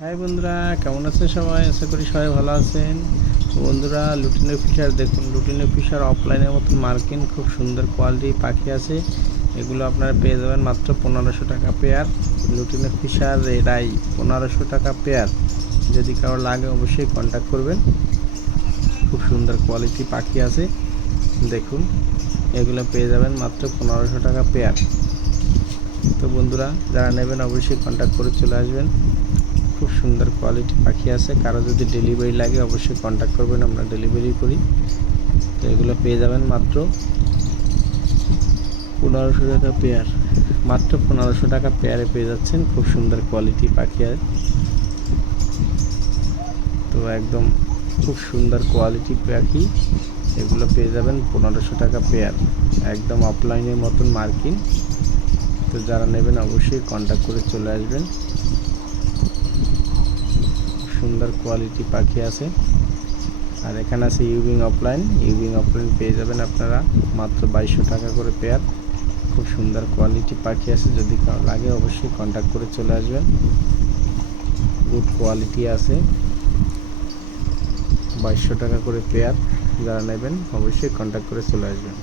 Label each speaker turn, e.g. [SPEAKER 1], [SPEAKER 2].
[SPEAKER 1] High বন্ধুরা, কেমন আছেন সবাই? আশা করি সবাই ভালো আছেন। বন্ধুরা লুটিনো ফিশার দেখুন লুটিনো ফিশার অফলাইনের মতন মার্কিন খুব সুন্দর কোয়ালিটি পাখি আছে। এগুলো আপনারা পেয়ে যাবেন মাত্র পনেরোশো টাকা পেয়ার লুটিনো ফিশার এরাই পনেরোশো টাকা পেয়ার যদি কারও লাগে অবশ্যই কন্ট্যাক্ট করবেন। খুব সুন্দর কোয়ালিটি পাখি আছে। দেখুন, এগুলো পেয়ে যাবেন মাত্র পনেরোশো টাকা পেয়ার তো বন্ধুরা, যারা নেবেন অবশ্যই কন্ট্যাক্ট করে চলে আসবেন। খুব সুন্দর কোয়ালিটি পাখি আছে। কারও যদি ডেলিভারি লাগে, অবশ্যই কন্ট্যাক্ট করবেন, আমরা ডেলিভারি করি। তো এগুলো পেয়ে যাবেন মাত্র পনেরোশো টাকা পেয়ার মাত্র পনেরোশো টাকা পেয়ারে পেয়ে যাচ্ছেন খুব সুন্দর কোয়ালিটি পাখি তো একদম খুব সুন্দর কোয়ালিটি পাখি। এগুলো পেয়ে যাবেন পনেরোশো টাকা পেয়ার একদম অফলাইনের মতন মার্কিন তো যারা নেবেন, অবশ্যই কন্ট্যাক্ট করে চলে আসবেন। সুন্দর কোয়ালিটি পাখি আছে। আর এখানে আছে ইউবিং অফলাইন ইউবিং অফলাইন পেয়ে যাবেন আপনারা মাত্র বাইশশো টাকা করে পেয়ার খুব সুন্দর কোয়ালিটি পাখি আছে। যদি লাগে অবশ্যই কন্ট্যাক্ট করে চলে আসবেন। গুড কোয়ালিটি আছে। বাইশশো টাকা করে পেয়ার যারা নেবেন, অবশ্যই কন্ট্যাক্ট করে চলে আসবেন।